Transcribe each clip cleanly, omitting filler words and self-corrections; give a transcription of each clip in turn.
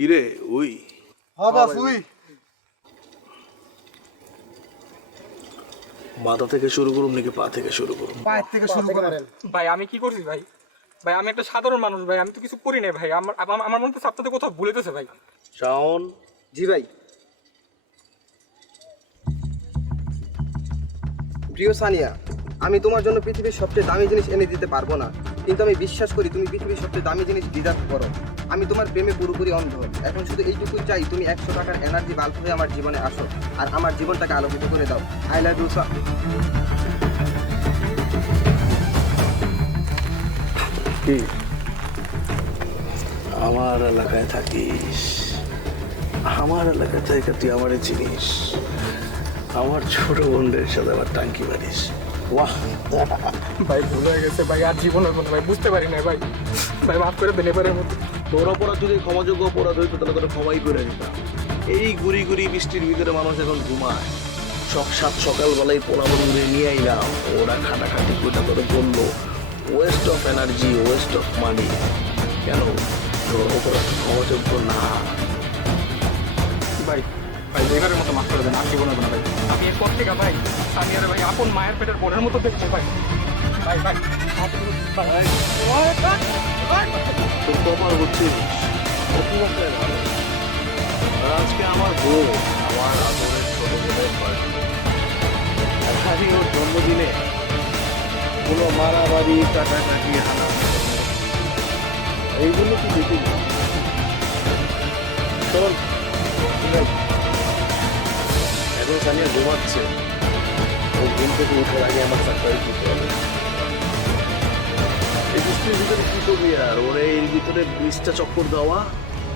কিরে ওই বাস উই মাথা থেকে শুরু করুন নাকি পা থেকে শুরু করুন? পায়ের থেকে শুরু করেন। ভাই আমি কি করছি ভাই? ভাই আমি একটা সাধারণ মানুষ ভাই, আমি তো কিছু করি নাই ভাই। আমার মনে হচ্ছে আপনাদের কোথাও ভুলেতেছে ভাই। শাওন, জি ভাই। প্রিয় সানিয়া, আমি তোমার জন্য পৃথিবীর সবচেয়ে দামি জিনিস এনে দিতে পারবো না, কিন্তু আমি বিশ্বাস করি তুমি পৃথিবীর সবচেয়ে দামি জিনিস ডিজার্ভ করো। আমি তোমার প্রেমে পুরোপুরি অন্ধ। এখন শুধু এইটুকুই চাই, তুমি 100 টাকার এনার্জি বাল্ব হয়ে আমার জীবনে আসো আর আমার জীবনটাকে আলোকিত করে দাও। I love you. কি আমার এলাকায় থাকিস, আমার এলাকা থেকে তুই আমারে চিনিস, আমার ছোট বোনদের সাথে আবার টাঙ্কি মারিস। বাহ, ভাই ভুল হয়ে গেছে ভাই, আর জীবন হবে না ভাই, বুঝতে পারি না ভাই। ভাই মাফ করে দেন এবারের মতো। তোর অপরাধ যদি ক্ষমাযোগ্য অপরাধ হইতো তাহলে তোর ক্ষমাই করে দিতাম। এই গুড়ি গুড়ি বৃষ্টির ভিতরে মানুষ এখন ঘুমায়, সকালবেলায় পোলাবন ঘুরে নিয়ে আইলাম, ওরা খাটাখাটি কোটা করে বললো West of energy, West of money. কেন তোর অপরাধ ক্ষমাযোগ্য না? ভাই ভাই এবারের মতো মাফ করে দেন, আর জীবন হবে না ভাই। আমি এরপর থেকে ভাই আমি আর ভাই আপন মায়ের পেটের বোনের মতো দেখবো ভাই। ভাই ভাই তোর কপাল হচ্ছিস অপবাসায় ভালো। আর আজকে আমার বউ, আমার আদরের ছোট বোনের বাড়ি, এখানে ওর জন্মদিনে কোনো মারামারি কাটাকাটি হানা এইগুলো কি দেখিনি? শোন, এখন সানিয়া ঘুমাচ্ছে, ও ঘুম থেকে উঠার আগে আমার সারপ্রাইজ দিতে হবে। এই বৃষ্টির ভিতরে কি করবি আর? ওরে এর ভিতরে 20টা চক্কর দেওয়া,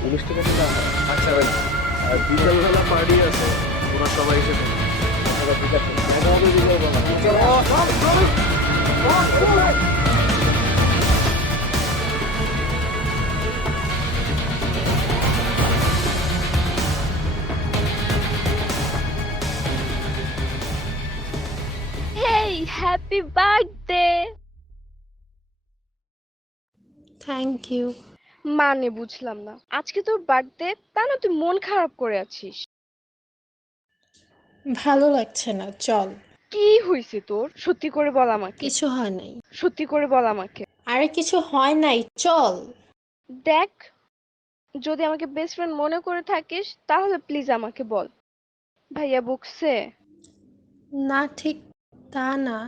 19 টাকা দিলে আচ্ছা ভাই। আর বিকালবেলা পার্টি আছে, ওরা সবাই এসে থাকে। ঠিক আছে, দেখা হবে বিকালবেলা। Hey, happy birthday! Thank you. মানে বুঝলাম না, আজকে তোর বার্থডে তা না তুই মন খারাপ করে আছিস? ভালো লাগছে না, চল। কি হয়েছে তোর? সত্যি করে বল আমাকে, কিছু হয় নাই। সত্যি করে বল আমাকে। আরে কিছু হয় নাই, চল। দেখ, যদি আমাকে বেস্ট ফ্রেন্ড মনে করে থাকিস তাহলে প্লিজ আমাকে বল। ভাইয়া বকছে? না, ঠিক তা না।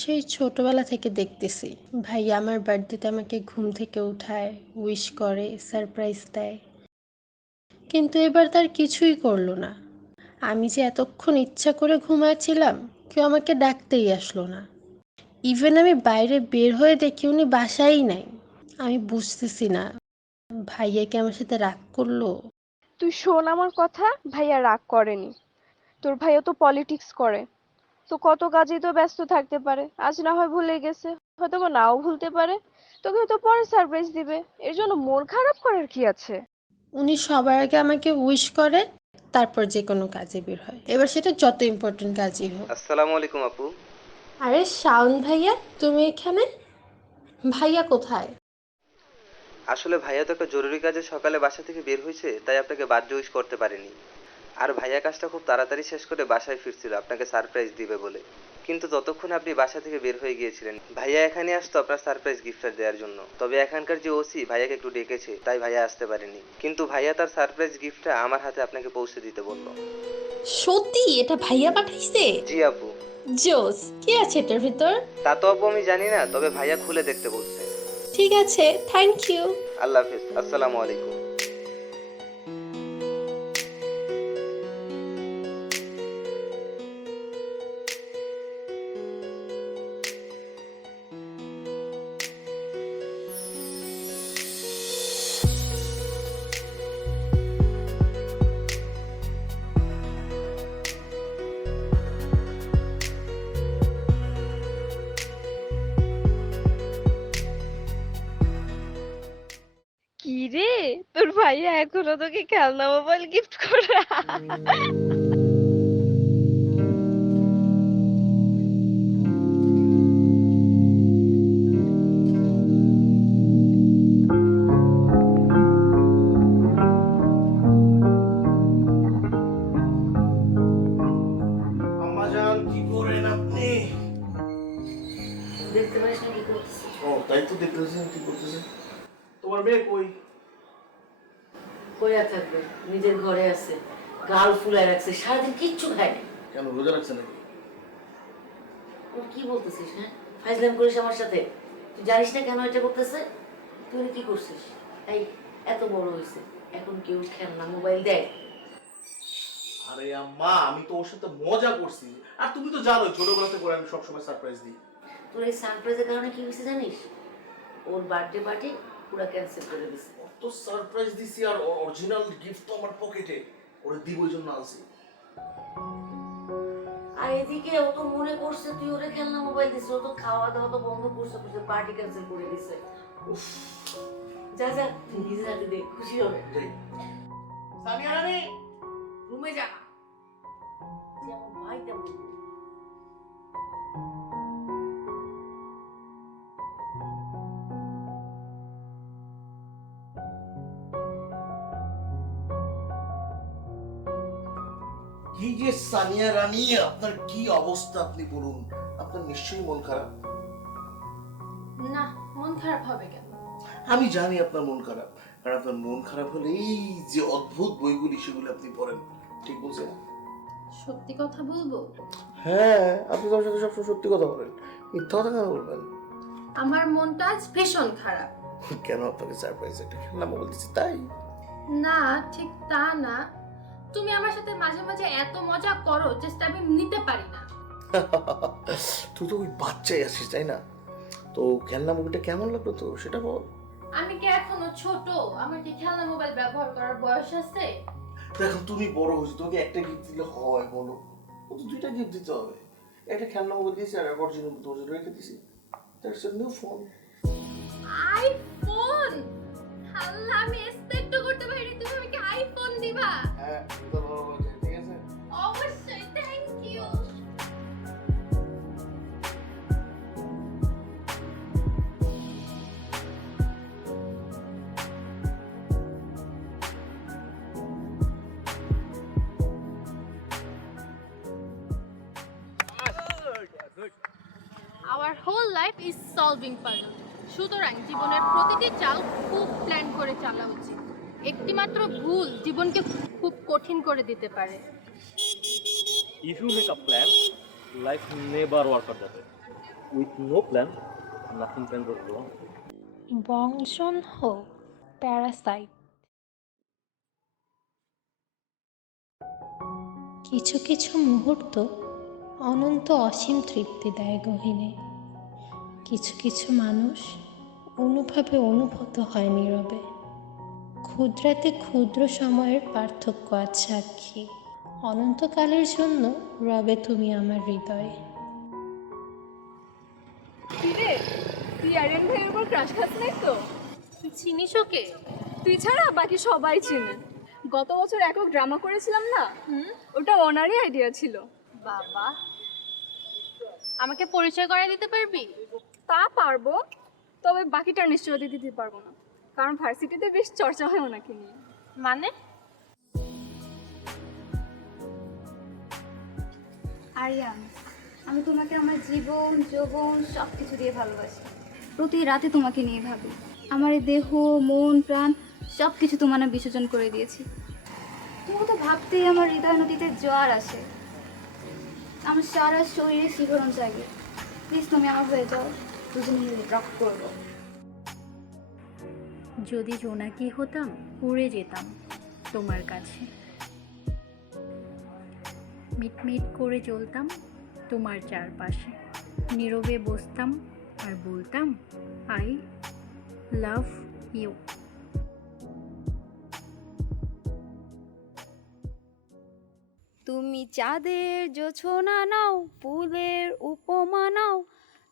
সেই ছোটবেলা থেকে দেখতেছি ভাইয়া আমার বার্থডেতে আমাকে ঘুম থেকে উঠায়, উইশ করে, সারপ্রাইজ দেয়, কিন্তু এবার তার কিছুই করলো না। আমি যে এতক্ষণ ইচ্ছা করে ঘুমাচ্ছিলাম, কেউ আমাকে ডাকতেই আসলো না। ইভেন আমি বাইরে বের হয়ে দেখি উনি বাসায়ই নাই। আমি বুঝতেছি না ভাইয়া কি আমার সাথে রাগ করলো। তুই শোন আমার কথা, ভাইয়া রাগ করেনি। তোর ভাইয়া তো পলিটিক্স করে, তো কত কাজেই তো ব্যস্ত থাকতে পারে, আজ না হয় ভুলে গেছে, হয়তো বা নাও ভুলতে পারে। তোকে হয়তো পরে সারপ্রাইজ দিবে, এর জন্য মন খারাপ করার কি আছে? উনি সবার আগে আমাকে উইশ করে, তারপর যে কোনো কাজে বের হয়, এবার সেটা যত ইম্পর্টেন্ট কাজই হোক। আসসালামু আলাইকুম আপু। আরে শাওন ভাইয়া, তুমি এখানে? ভাইয়া কোথায়? আসলে ভাইয়া তো একটা জরুরি কাজে সকালে বাসা থেকে বের হয়েছে, তাই আপনাকে বার্থডে উইশ করতে পারেনি। আর ভাইয়া কাজটা খুব তাড়াতাড়ি শেষ করে বাসায় ফিরছিল আপনাকে সারপ্রাইজ দিবে বলে, কিন্তু ততক্ষণ আপনি বাসা থেকে বের হয়ে গিয়েছিলেন। ভাইয়া এখানে আসতো আপনার সারপ্রাইজ গিফটটা দেওয়ার জন্য, তবে এখানকার যে ওসি ভাইয়াকে একটু ডেকেছে, তাই ভাইয়া আসতে পারেনি। কিন্তু ভাইয়া তার সারপ্রাইজ গিফটটা আমার হাতে আপনাকে পৌঁছে দিতে বললো। সত্যি এটা ভাইয়া পাঠাইছে? জি আপু। জোস, কি আছে এটার ভিতর? তা তো আপু আমি জানি না, তবে ভাইয়া খুলে দেখতে বলছে। ঠিক আছে, থ্যাংক ইউ। আল্লাহ হাফিজ, আসসালামু আলাইকুম। কি রে, তোর ভাইয়া এখনো তোকে খেলনা মোবাইল গিফট করে? দেখতেছি কি করতেছে। তোমার মেয়ে কই? কইয়া থাকবে, নিজের ঘরে আছে, গাল ফুলায় রাখছে, সারাদিন কিচ্ছু খায়নি। কেন রোজা রাখছে নাকি? ওর কি বলতেছিস? হ্যাঁ, ফাইজলাম করিস আমার সাথে? তুই জানিস না কেন এটা করতেছে? তুই কি করছিস? এই এত বড় হয়েছে, এখন কেউ খেলনা মোবাইল দেয়? আরে আম্মা, আমি তো ওর সাথে মজা করছি। আর তুমি তো জানোই ছোটবেলাতে করে আমি সবসময় সারপ্রাইজ দিই। তোর এই সারপ্রাইজের কারণে কি হয়েছে জানিস? ওর বার্থডে পার্টি পুরো ক্যান্সেল করে দিছে। অত সারপ্রাইজ দিছি আর অরিজিনাল গিফট তো আমার পকেটে, ওরে দিব ওই জন্য আনছি। আর এদিকে ও তো মনে করছে তুই ওরে খেলনা মোবাইল দিছিস, ও তো খাওয়া দাওয়া তো বন্ধ করছে, পার্টি ক্যান্সেল করে দিছে। উফ, যা যা, তুই নিজের হাতে দেখ, খুশি হবে। যাই। সামিয়া রানী, রুমে যা। যেমন ভাই তেমন। কি যে সানিয়া রানী, আপনার কি অবস্থা আপনি বলুন? আপনার নিশ্চয়ই মন খারাপ। না, মন খারাপ হবে কেন? আমি জানি আপনার মন খারাপ, আর আপনার মন খারাপ হলে এই যে অদ্ভুত বইগুলি সেগুলো আপনি পড়েন। ঠিক বলছেন? সত্যি কথা বলবো? হ্যাঁ, আপনি তোমার সাথে সবসময় সত্যি কথা বলেন, মিথ্যা কথা কেন বলবেন? আমার মনটা আজ ভীষণ খারাপ। কেন? আপনাকে সারপ্রাইজ একটা খেলনা মোবাইল দিচ্ছি তাই? না, ঠিক তা না। তুমি আমার সাথে মাঝে মাঝে এত মজা করো জাস্ট আমি নিতে পারি না। তুই তো ওই বাচ্চাই আছিস তাই না? তো খেলনা মুভিটা কেমন লাগলো তো সেটা বল। আমি কি এখনো ছোট? আমার কি খেলনা মোবাইল ব্যবহার করার বয়স আছে? দেখো তুমি বড় হয়েছো, তোমাকে একটা গিফট দিলে হয় বলো? ও তো দুইটা গিফট দিতে হবে। একটা খেলনা মোবাইল দিয়েছি আর অরিজিনাল তোমার জন্য রেখে দিয়েছি। That's a new phone. IPhone? Allah, আমি এক্সপেক্ট করতে পারিনি তুমি আমাকে আইফোন দিবা। হ্যাঁ, এটা ভালো হয়েছে, ঠিক আছে? অবশ্যই, thank you. Our whole life is solving puzzle. সুতরাং জীবনের প্রতিটি চাল খুব প্ল্যান করে চালা উচিত। একটিমাত্র ভুল জীবনকে খুব কঠিন করে দিতে পারে। If you make a plan, life never work out that way. With no plan, nothing can go wrong. Bong June হো, প্যারাসাইট। কিছু কিছু মুহূর্ত অনন্ত অসীম তৃপ্তি দেয় গহীনে। কিছু কিছু মানুষ অনুভবে অনুভূত হয় নীরবে। ক্ষুদ্রাতে ক্ষুদ্র সময়ের পার্থক্য আজ সাক্ষী। অনন্তকালের জন্য রবে তুমি আমার হৃদয়ে। কিরে, তুই আরিয়ান ভাইয়ের উপর ক্রাশ খাস নাই তো? তুই চিনিস ওকে? তুই ছাড়া বাকি সবাই চিনে। গত বছর একক ড্রামা করেছিলাম না, ওটা ওনারই আইডিয়া ছিল। বাবা, আমাকে পরিচয় করে দিতে পারবি? তা পারবো, তবে বাকিটার নিশ্চয়তা দিতে পারবো না, কারণ ভার্সিটিতে বেশ চর্চা হয় ওনাকে নিয়ে। মানে? আরিয়ান, আমি তোমাকে আমার জীবন যৌবন সব কিছু দিয়ে ভালোবাসি। প্রতি রাতে তোমাকে নিয়ে ভাবি। আমার এই দেহ মন প্রাণ সব কিছু তোমার নামে বিসর্জন করে দিয়েছি। তোমাকে তো ভাবতেই আমার হৃদয় নদীতে জোয়ার আসে, আমার সারা শরীরে শিহরণ জাগে। প্লিজ তুমি আমার হয়ে যাও, দুজনে মিলে রক করবো। যদি জোনাকি হতাম উড়ে যেতাম তোমার কাছে, মিটমিট করে চলতাম তোমার চারপাশে, নীরবে বসতাম আর বলতাম আই লাভ ইউ। তুমি চাঁদের জোছনা নাও, ফুলের উপমা নাও,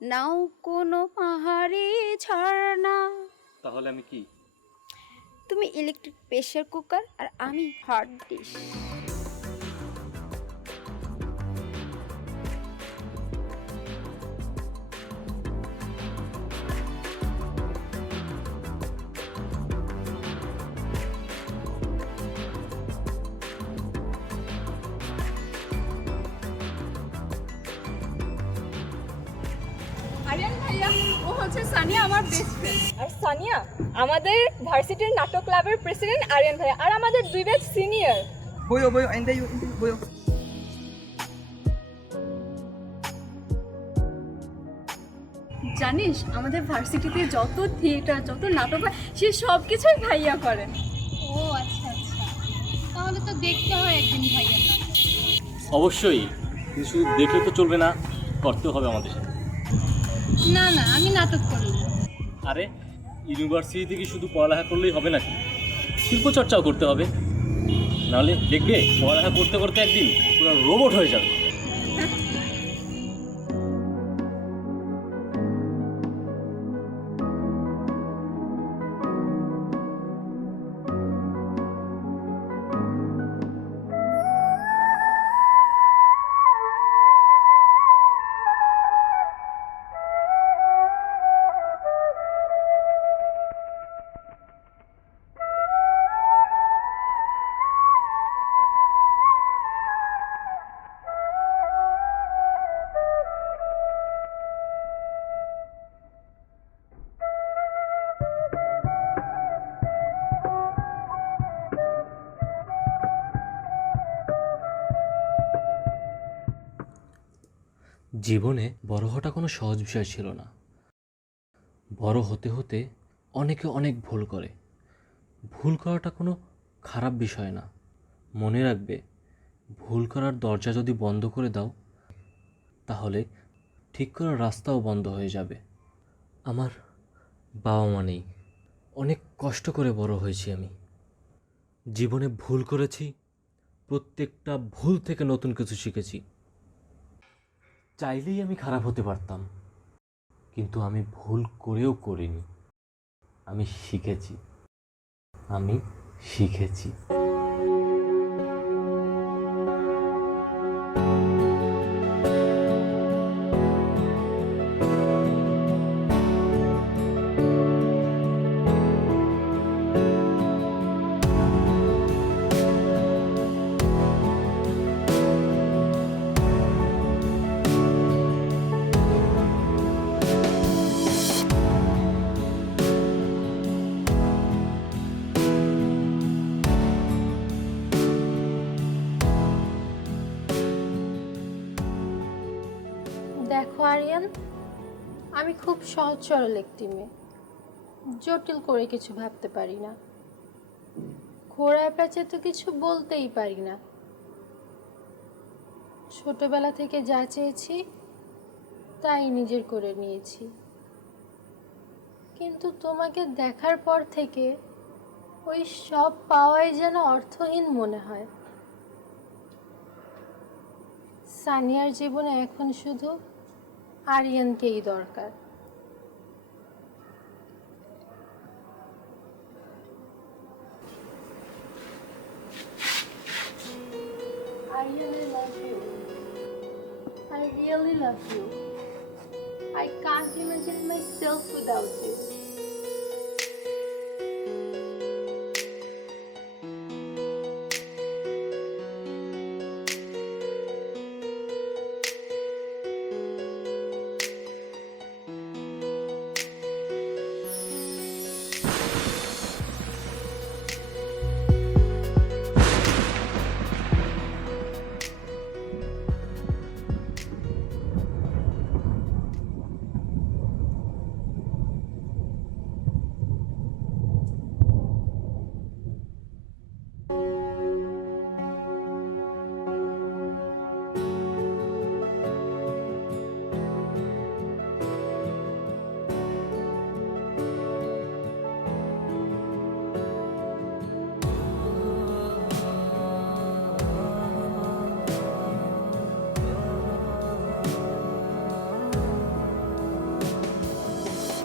নাও কোনো পাহাড়ে ঝর্ণা। তাহলে আমি কি? তুমি ইলেকট্রিক প্রেসার কুকার আর আমি হার্ড ডিশ। আরিয়ান ভাইয়া ও হচ্ছে সানিয়া আমার বেস্ট ফ্রেন্ড। আর সানিয়া আমাদের ভার্সিটির নাটক ক্লাবের প্রেসিডেন্ট আরিয়ান ভাইয়া, আর আমাদের 2 ব্যাচ সিনিয়র। বইও বইও জানিস আমাদের ভার্সিটিতে যত থিয়েটার যত নাটক হয় সে সব কিছুই ভাইয়া করেন। ও আচ্ছা আচ্ছা, তাহলে তো দেখতে হয় একদিন ভাইয়া। অবশ্যই, কিন্তু শুধু দেখলে তো চলবে না, করতেও হবে আমাদের সাথে। না না, আমি নাটক করি না। আরে ইউনিভার্সিটি থেকে শুধু পড়ালেখা করলেই হবে নাকি, শিল্প চর্চাও করতে হবে, নাহলে দেখবে পড়ালেখা করতে করতে একদিন পুরো রোবট হয়ে যাবে। জীবনে বড় হওয়াটা কোনো সহজ বিষয় ছিল না। বড় হতে হতে অনেকে অনেক ভুল করে। ভুল করাটা কোনো খারাপ বিষয় না। মনে রাখবে, ভুল করার দরজা যদি বন্ধ করে দাও তাহলে ঠিক করার রাস্তাও বন্ধ হয়ে যাবে। আমার বাবা মা নেই, অনেক কষ্ট করে বড় হয়েছি আমি। জীবনে ভুল করেছি, প্রত্যেকটা ভুল থেকে নতুন কিছু শিখেছি। চাইলেই আমি খারাপ হতে পারতাম, কিন্তু আমি ভুল করেও করিনি। আমি শিখেছি। দেখো আরিয়ান, আমি খুব সহজ সরল একটি মেয়ে, জটিল করে কিছু ভাবতে পারি না, ঘোড়ার প্যাচে তো কিছু বলতেই পারি না। ছোটবেলা থেকে যা চেয়েছি তাই নিজের করে নিয়েছি, কিন্তু তোমাকে দেখার পর থেকে ওই সব পাওয়াই যেন অর্থহীন মনে হয়। সানিয়ার জীবনে এখন শুধু আরিয়ানকেই দরকার। Aryan, I love you. I really love you. I can't imagine myself without you.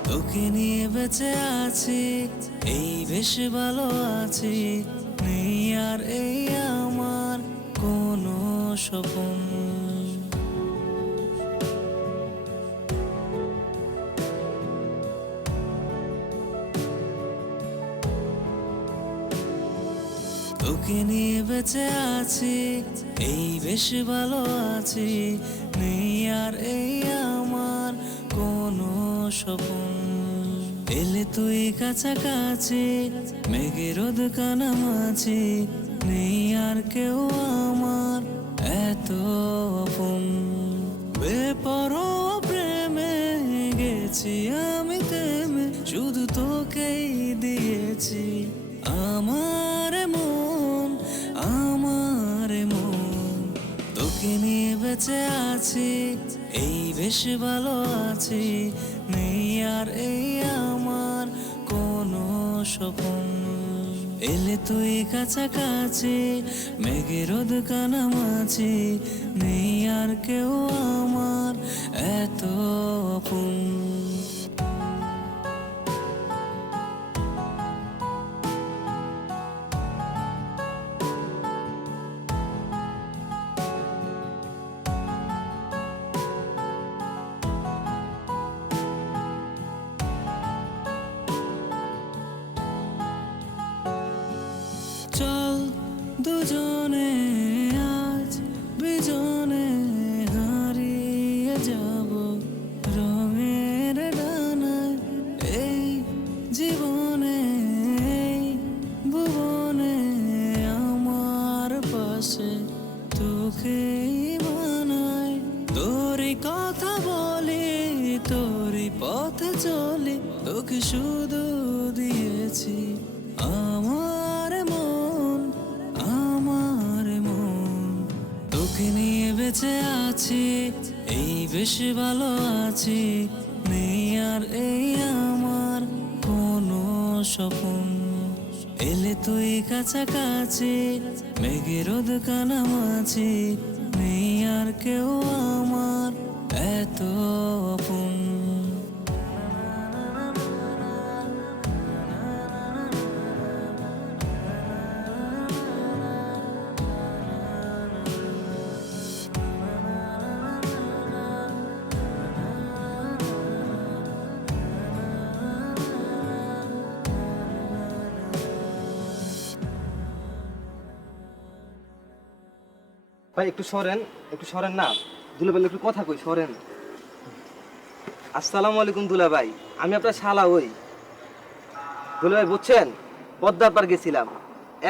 তোকে নিয়ে বেঁচে আছি, এই বেশ ভালো আছি, নেই আর এই আমার কোনো স্বপ্ন। তোকে নিয়ে বেঁচে আছি, এই বেশ ভালো আছি, নেই আর এই আমার কোনো স্বপন এলে তুই কাছাকাছি মেঘের রোদ কানামাছি নেই আর কেউ আমার এত আপন বেপরোয়া প্রেমে গেছি আমি থেমে শুধু তোকেই দিয়েছি আমার মন তোকে নিয়ে বেঁচে আছি এই বেশ ভালো আছি নেই আর এই আমার কোনো স্বপন এলে তুই কাছাকাছি মেঘের রোদ কানামাছি নেই আর কেউ আমার এত আপন চল দুজনে আজ বিজনে হারিয়ে যাব রঙের ডানায় এই জীবনে এই ভুবনে আমার পাশে তোকেই মানায় তোরই কথা বলি তোরই পথে চলি তোকে শুধু দিয়েছি আমার মন তোকে নিয়ে বেঁচে আছি এই বেশ ভালো আছি নেই আর এই আমার কোনো স্বপন এলে তুই কাছাকাছি মেঘের রোদ কানামাছি নেই আর কেউ আমার এত আপন ভাই একটু সরেন না দুলাভাই একটু কথা কই সরেন আসসালামু আলাইকুম দুলাভাই আমি আপনার শালা ওই দুলাভাই বুঝছেন পদ্মার পার গেছিলাম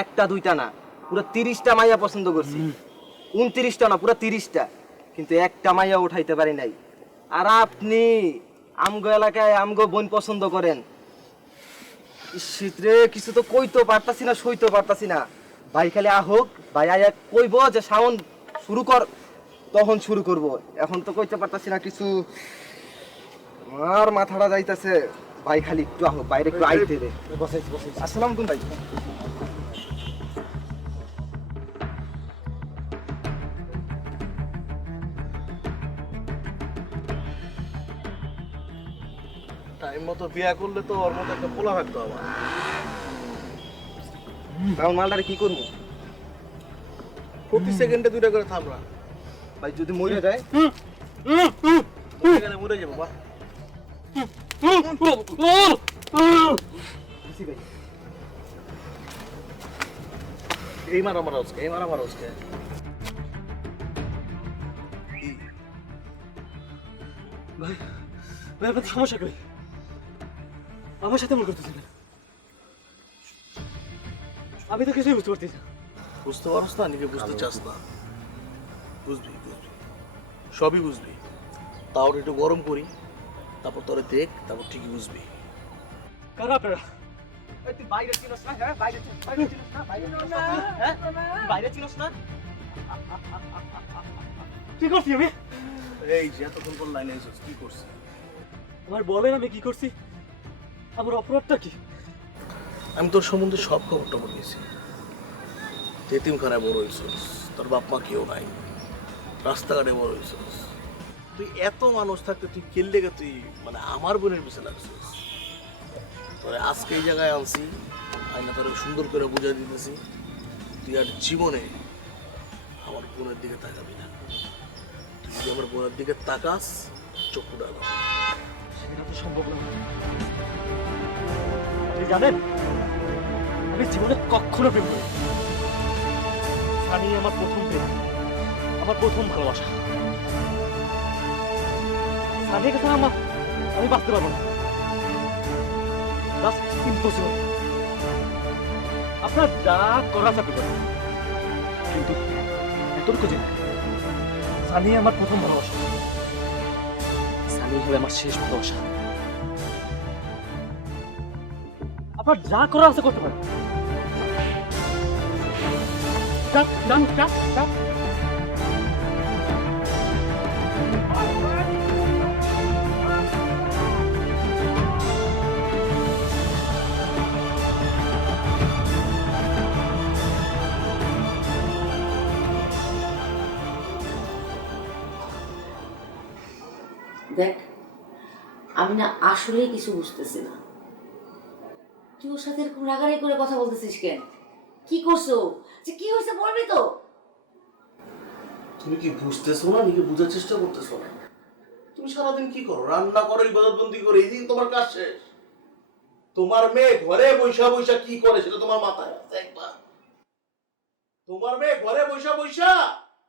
একটা দুইটা না পুরো 30টা মাইয়া পছন্দ করছি 29টা না পুরো 30টা কিন্তু একটা মাইয়া উঠাইতে পারি নাই আর আপনি আমগো এলাকায় আমগো বোন পছন্দ করেন শীতরে কিছু তো কইতে পারতাছি না সইতে পারতাছি না ভাই খালি আহোক ভাই আয়া কইব যে সাউন্ড শুরু কর তখন শুরু করব এখন তো কইতে পারতাছি না কিছু আর মাথাটা যাইতাছে ভাই খালি একটু আহোক বাইরে একটু আইতে দে আসসালামু আলাইকুম ভাই টাইম মতো বিয়া করলে তো ওর মতো একটা পোলা থাকতো আমার এখন মালটারে কি করবো প্রতি সেকেন্ডে 2টা করে থামরা ভাই যদি মরে যায় এখানে মরে যাবো বা এই মারা মারা হচ্ছে ভাই ভাই আপনাদের সমস্যা কই আমার সাথে মনে করতেছেন না আমি তো কিছুই বুঝতে পারতেছি না বুঝতে পারছ না নিজে বুঝতে চাস না বুঝবি সবই বুঝবি তাও একটু গরম করি তারপর তোরে দেখ তারপর ঠিকই বুঝবি কারা আপনারা তুই বাইরে চিনস না হ্যাঁ বাইরে চিনস না হ্যাঁ বাইরে চিনস না কি করছি আমি এই যে এতক্ষণ পর লাইনে এসেছিস কি করছিস আমার বলেন আমি কি করছি আমার অপরাধটা কি আমি তোর সম্বন্ধে সব খবর টবর নিয়েছি এতিমখানায় বড় হয়েছিস তোর বাপ মা কেউ নাই রাস্তাঘাটে বড় হয়েছিস তুই এত মানুষ থাকতে তুই খেললে গে তুই মানে আমার বোনের পিছনে লাগছিস তোরে আজকে এই জায়গায় আনছি আইনা তোরে সুন্দর করে বুঝাই দিতেছি তুই আর জীবনে আমার বোনের দিকে তাকাবি না তুই যদি আমার বোনের দিকে তাকাস চক্ষু ডাকা সেটা তো সম্ভব না আপনি জানেন আমি জীবনে কখনো প্রেম করি সানি আমার প্রথম প্রেম আমার প্রথম ভালোবাসা সানির কাছে আমি বাঁচতে পারবো না। That's impossible. আপনার যা করার আপনি করেন, কিন্তু এতটুকু যে সানি আমার প্রথম ভালোবাসা, সানি হবে আমার শেষ ভালোবাসা। আপনার যা করার আছে করতে পারেন। যান, যান, যান, যান। দেখ, আমি না আসলেই কিছু বুঝতেছি না। তুই ওর সাথে এরকম রাগারাগি করে কথা বলতেছিস কেন? কি করছো? যে কি হয়েছে বলবি তো? তুমি কি বুঝতেছো না নাকি বোঝার চেষ্টা করতেছো না? তুমি সারাদিন কি করো? রান্না করো, ইবাদতবন্দি করো, এই দিন তোমার কাজ শেষ। তোমার মেয়ে ঘরে বৈশা বৈশা কি করে সেটা তোমার মাথায় আছে একবার? তোমার মেয়ে ঘরে বৈশা বৈশা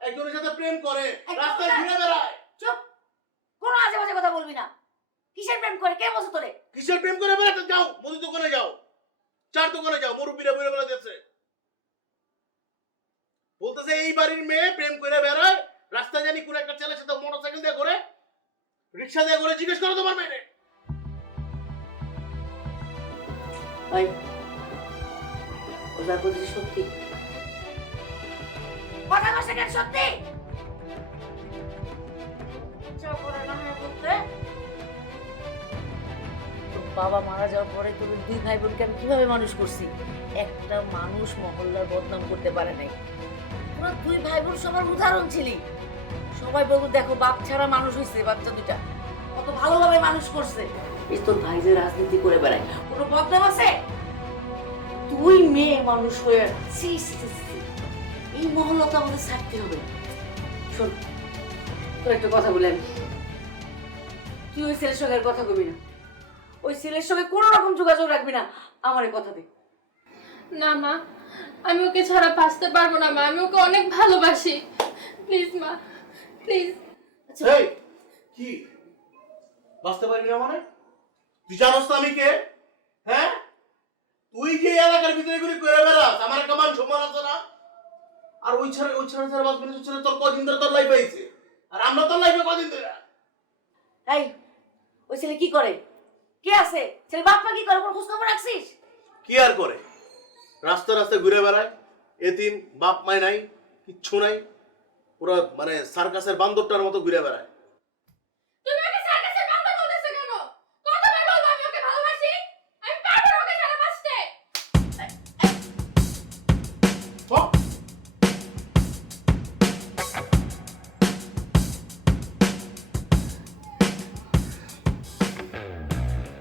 একজনের সাথে প্রেম করে, রাস্তায় ঘুরে বেড়ায়। চুপ! কোনো আজে বাজে কথা বলবি না। কিসের প্রেম করে? কে বলছে তোরে? কিসের প্রেম করে বেড়াতে? যাও মুদি দোকানে যাও, চার দোকানে যাও, মুরব্বীরা বলে বেড়াতেছে। বলতেছে এই বাড়ির মেয়ে প্রেম করে বেড়ায়, রাস্তায় জানি কোন একটা ছেলের সাথে মোটরসাইকেল দিয়ে ঘুরে, রিক্সা দিয়ে ঘুরে। জিজ্ঞেস করো তোমার মেয়ে। ওই ওটা বলছিস সত্যি? কথা বলছে কেন? সত্যি? বাবা মারা যাওয়ার পরে তোদের দুই ভাই বোনকে আমি কিভাবে মানুষ করছি? একটা মানুষ মহল্লার বদনাম করতে পারে নাই। তোরা দুই ভাই বোন সবার উদাহরণ ছিলি। সবাই বলবো দেখো বাপ ছাড়া মানুষ হয়েছে, বাচ্চা দুইটা কত ভালোভাবে মানুষ করছে। এই তোর ভাই যে রাজনীতি করে বেড়ায়, কোনো বদনাম আছে? তুই মেয়ে মানুষ হয়ে এই মহল্লা তো আমাদের ছাড়তে হবে। শোন, তোর একটা কথা বলে আমি, তুই ওই ছেলের সঙ্গে আর কথা কবি না, ওই ছেলের সঙ্গে কোনো রকম যোগাযোগ রাখবি না। আমার এই কথা দে। না মা, আমি ওকে ছাড়া বাঁচতে পারবো না মা, আমি ওকে অনেক ভালোবাসি। প্লিজ মা, প্লিজ। এই কি বাঁচতে পারবি না মানে? তুই জানোস তো আমি কে? হ্যাঁ, তুই যে এলাকার ভিতরে ঘুরে ঘুরে বেড়াস, আমার একটা মান সম্মান আছে না? আর ওই ছাড়া বাঁচবি না? ছেলে তোর কদিন ধরে তোর লাইফ আইছে, আর আমরা তোর লাইফে কদিন ধরে? এই ওই ছেলে কি করে? কে আছে? ছেলে বাপ মা কি করে? কোনো খোঁজ খবর রাখছিস? কি আর করে? রাস্তা রাস্তায় ঘুরে বেড়ায়, এতিম, বাপ মায় নাই, কিচ্ছু নাই, পুরো মানে সার্কাসের বান্দরটার মতো ঘুরে বেড়ায়। তুমি ওকে সার্কাসের বান্দর বলতেছো কেন? কতবার বলবো আমি ওকে ভালোবাসি? আমি পারবো না ওকে ছাড়া বাঁচতে।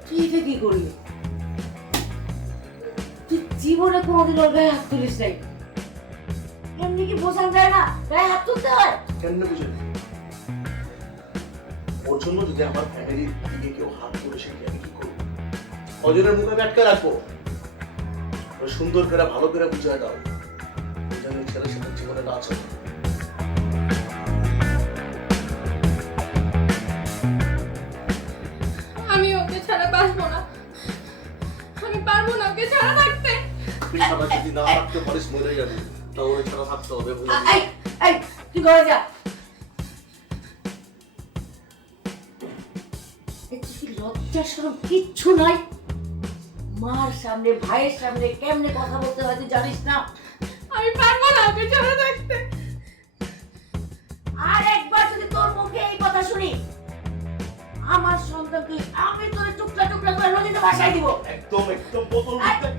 তুই এটা কি করলি? তুই জীবনে কোনোদিন ওর গায়ে হাত তুলিস নাই। এমনি কি বোঝানো যায় না গায়ে হাত তুলতে হয়? কেন বুঝে? ওর জন্য যদি আমার ফ্যামিলির দিকে কেউ হাত করে সেটি আমি কি করবো? অজনের মুখে আমি আটকে রাখবো? ওই সুন্দর করে ভালো করে বুঝায় দাও, ওই জন্য ছেলের সাথে জীবনে না চলে। আমি ওকে ছাড়া বাঁচবো না, আমি পারবো না ওকে ছাড়া থাকতে। তুই ছাড়া যদি না রাখতে পারিস মরে যাবি, তা ওরে ছাড়া থাকতে হবে। এই এই তুই ঘরে যা। লজ্জা শরম কিচ্ছু নাই? মার সামনে ভাইয়ের সামনে কেমনে কথা বলতে হয় তুই জানিস না? আমি পারবো না ওকে ছাড়া থাকতে। আর একবার যদি তোর মুখে এই কথা শুনি, আমার সন্তানকে আমি তোরে টুকরা টুকরা করে নদীতে ভাসাই দিব। একদম একদম বোতল একদম।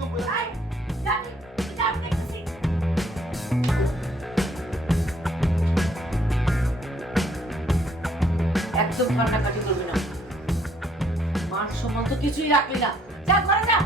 একদম কান্নাকাটি করবি না। মান সম্মান তো কিছুই রাখলি না। যা ঘরে যা।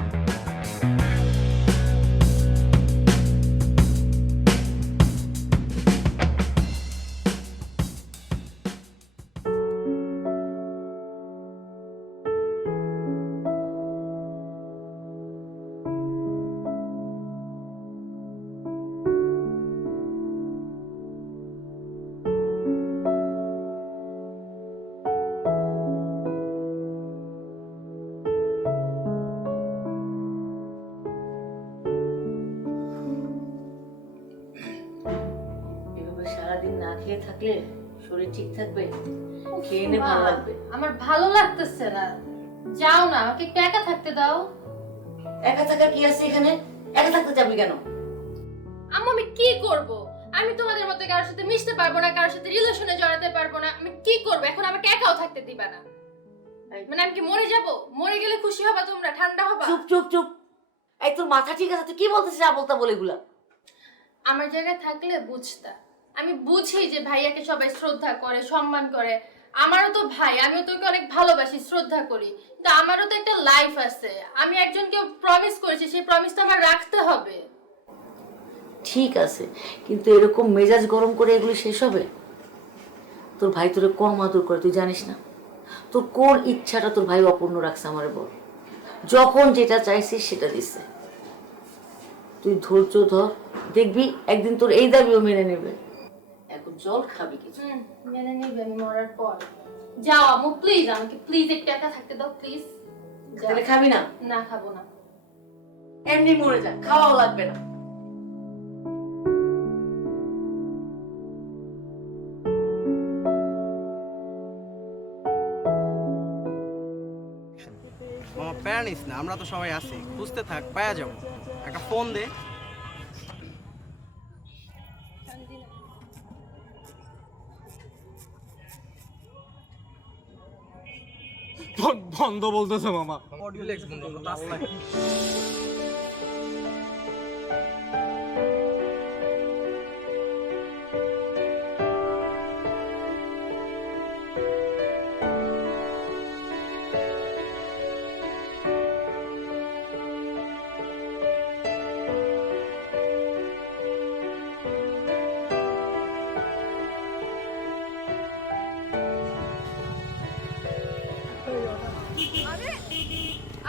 থাকলে শরীর ঠিক থাকবে, খেয়ে নে, ভালো লাগবে। আমার ভালো লাগতেছে না, যাও না, আমাকে একটু একা থাকতে দাও। একা থাকার কি আছে এখানে? একা থাকতে যাবি কেন? আম্মু আমি কি করব? আমি তোমাদের মতো কারোর সাথে মিশতে পারবো না, কারোর সাথে রিলেশনে জড়াতে পারবো না। আমি কি করব এখন? আমাকে একাও থাকতে দিবা না? মানে আমি কি মরে যাব? মরে গেলে খুশি হবা তোমরা, ঠান্ডা হবা? চুপ চুপ চুপ। এই তোর মাথা ঠিক আছে? তুই কি বলতেছিস যা বলতা বলে এগুলা? আমার জায়গায় থাকলে বুঝতা। আমি বুঝি যে ভাইয়াকে সবাই শ্রদ্ধা করে, সম্মান করে। আমারও তো ভাই, আমিও তোকে অনেক ভালোবাসি, শ্রদ্ধা করি, কিন্তু আমারও তো একটা লাইফ আছে। আমি একজনকে প্রমিস করেছি, সেই প্রমিসটা আমার রাখতে হবে। ঠিক আছে, কিন্তু এরকম মেজাজ গরম করে এগুলো শেষ হবে? তোর ভাই তোরে কম আদর করে, তুই জানিস না? তোর কোন ইচ্ছাটা তোর ভাই অপূর্ণ রাখছে আমারে বল। যখন যেটা চাইছিস সেটা দিচ্ছে। তুই ধৈর্য ধর, দেখবি একদিন তোর এই দাবিও মেনে নেবে। এখন জল খাবি কিছু? মেনে নিবে আমি মরার পর। যাও আম্মু প্লিজ, আমাকে প্লিজ একটু একা থাকতে দাও প্লিজ। তাহলে খাবি না? না খাবো না। এমনি মরে যা, খাওয়াও লাগবে না। মামা প্যারা নিস না, আমরা তো সবাই আছি, খুঁজতে থাক, পায়া যাবো। একটা ফোন দে। বন্ধ বলতেছে মামা। অডিও লেক্স বন্ধ করো, তাস লাগে।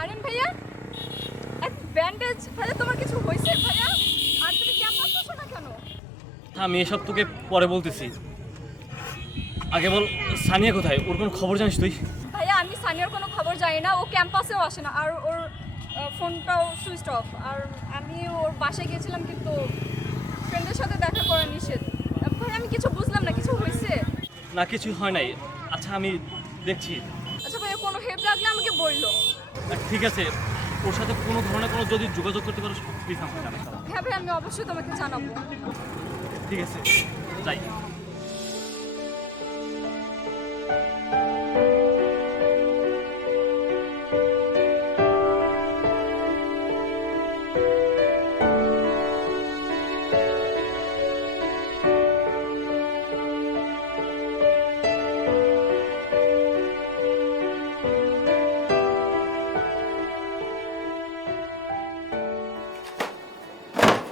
আরে ভাইয়া, ব্যান্ডেজ ভাইয়া, তোমার কিছু হয়েছে ভাইয়া? আর তুমি ক্যাম্পাস আসো না কেন? আমি এসব তোকে পরে বলতেছি, আগে বল সানিয়া কোথায়? ওর কোনো খবর জানিস তুই? ভাইয়া আমি সানিয়ার কোনো খবর জানি না, ও ক্যাম্পাসেও আসে না, আর ওর ফোনটাও সুইচ অফ। আর আমি ওর বাসায় গিয়েছিলাম, কিন্তু ফ্রেন্ডের সাথে দেখা করা নিষেধ। ভাই আমি কিছু বুঝলাম না, কিছু হয়েছে? না কিছু হয় নাই। আচ্ছা আমি দেখছি। আচ্ছা ভাইয়া, কোনো হেল্প লাগলে আমাকে বললো। ঠিক আছে, ওর সাথে কোনো ধরনের কোনো যদি যোগাযোগ করতে পারো প্লিজ আমাকে জানাস। হ্যাঁ ভাই, আমি অবশ্যই তোমাকে জানাবো। ঠিক আছে, যাই।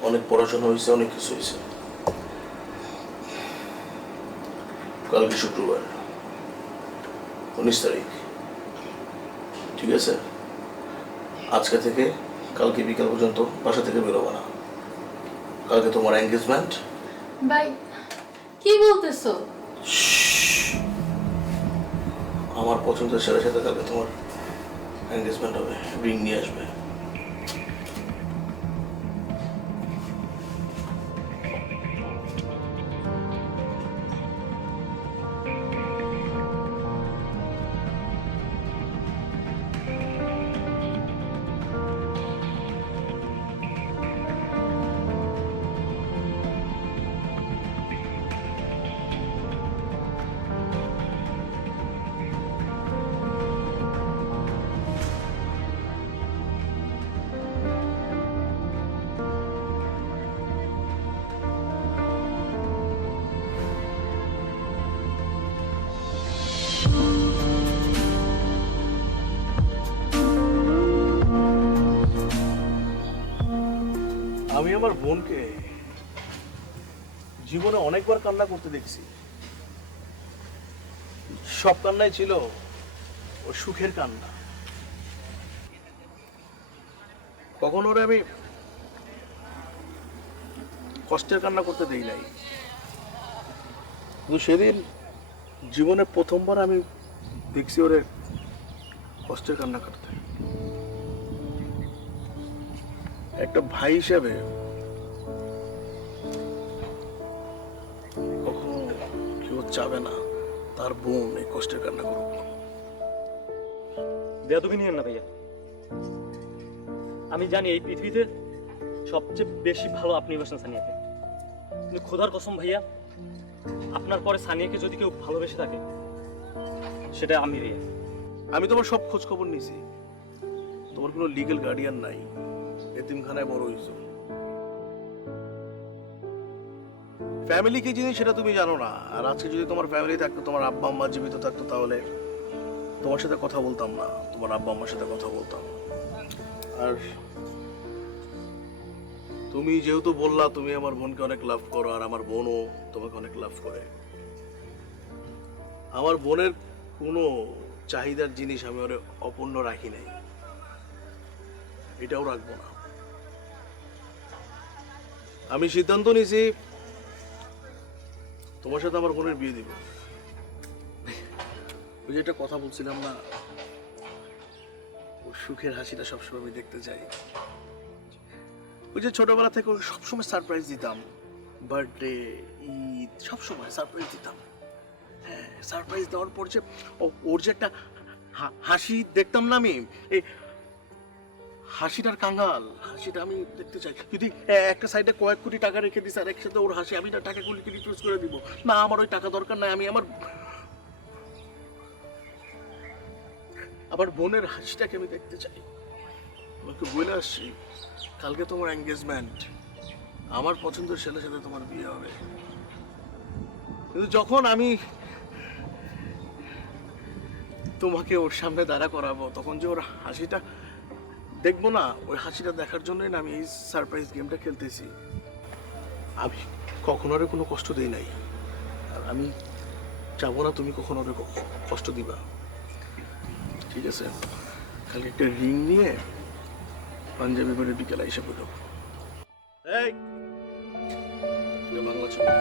অনেক পড়াশোনা হয়েছে, অনেক কিছু হয়েছে। কালকে শুক্রবার 19 তারিখ, ঠিক আছে? আজকে থেকে কালকে বিকাল পর্যন্ত বাসা থেকে বেরোবো না। কালকে তোমার এঙ্গেজমেন্ট। ভাই কি বলতেছো? আমার পছন্দের ছেলের সাথে কালকে তোমার এঙ্গেজমেন্ট হবে, রিং নিয়ে আসবে। আমি আমার বোনকে জীবনে অনেকবার কান্না করতে দেখছি। সব কান্নাই ছিল ও সুখের কান্না। কখনো ওরে আমি কষ্টের কান্না করতে দেই নাই। কিন্তু সেদিন জীবনে প্রথমবার আমি দেখছি ওরে কষ্টের কান্না করতে। একটা ভাই হিসেবে কখনো চাবে না তার বোন এই কষ্টের কান্না করুক। বেয়াদবি নিয়েন না ভাইয়া। আমি জানি এই পৃথিবীতে সবচেয়ে বেশি ভালো আপনি বাসেন সানিয়াকে, কিন্তু খোদার কসম ভাইয়া, আপনার পরে সানিয়াকে যদি কেউ ভালোবেসে থাকে সেটা আমি ভাইয়া। আমি তোমার সব খোঁজ খবর নিছি, তোমার কোনো লিগ্যাল গার্ডিয়ান নাই, এতিমখানায় বড় হইছো। ফ্যামিলি কি জিনিস সেটা তুমি জানো না। আর আজকে যদি তোমার ফ্যামিলি থাকতো, তোমার আব্বা আম্মা জীবিত থাকতো, তাহলে তোমার সাথে কথা বলতাম না, তোমার আব্বা আম্মার সাথে কথা বলতাম। আর তুমি যেহেতু বললা তুমি আমার বোনকে অনেক লাভ করো, আর আমার বোনও তোমাকে অনেক লাভ করে, আমার বোনের কোনো চাহিদার জিনিস আমি ওরে অপূর্ণ রাখি নাই, এটাও রাখবো না। আমি সিদ্ধান্ত নিয়েছি তোমার সাথে আমার বোনের বিয়ে দিব। ওই যে একটা কথা বলছিলাম না, ওর সুখের হাসিটা সবসময় আমি দেখতে চাই। ওই যে ছোটবেলা থেকে ওকে সবসময় সারপ্রাইজ দিতাম, বার্থডে, ঈদ, সবসময় সারপ্রাইজ দিতাম। হ্যাঁ, সারপ্রাইজ দেওয়ার পর যে ওর যে একটা হাসি দেখতাম না আমি, এই হাসিটার কাঙ্গাল হাসিটা আমি দেখতে চাই। যদি একটা সাইডে কয়েক কোটি টাকা রেখে দিস আর একসাথে ওর হাসি, আমি না টাকাগুলিকে রিফিউজ করে দিব না, আমার ওই টাকা দরকার নাই, আমি আমার বোনের হাসিটাকে আমি দেখতে চাই। তোমাকে বলে আসছি, কালকে তোমার এঙ্গেজমেন্ট, আমার পছন্দের ছেলের সাথে তোমার বিয়ে হবে। কিন্তু যখন আমি তোমাকে ওর সামনে দাঁড়া করাবো, তখন যে ওর হাসিটা দেখবো না, ওই হাসিটা দেখার জন্যই না আমি এই সারপ্রাইজ গেমটা খেলতেছি। আমি কখনো ওরে কোনো কষ্ট দিই নাই, আর আমি চাবো না তুমি কখনো ওরে কষ্ট দিবা। ঠিক আছে, খালি একটা রিং নিয়ে পাঞ্জাবি পরে বিকেলে এসে বলো, এই বাংলা ছবি।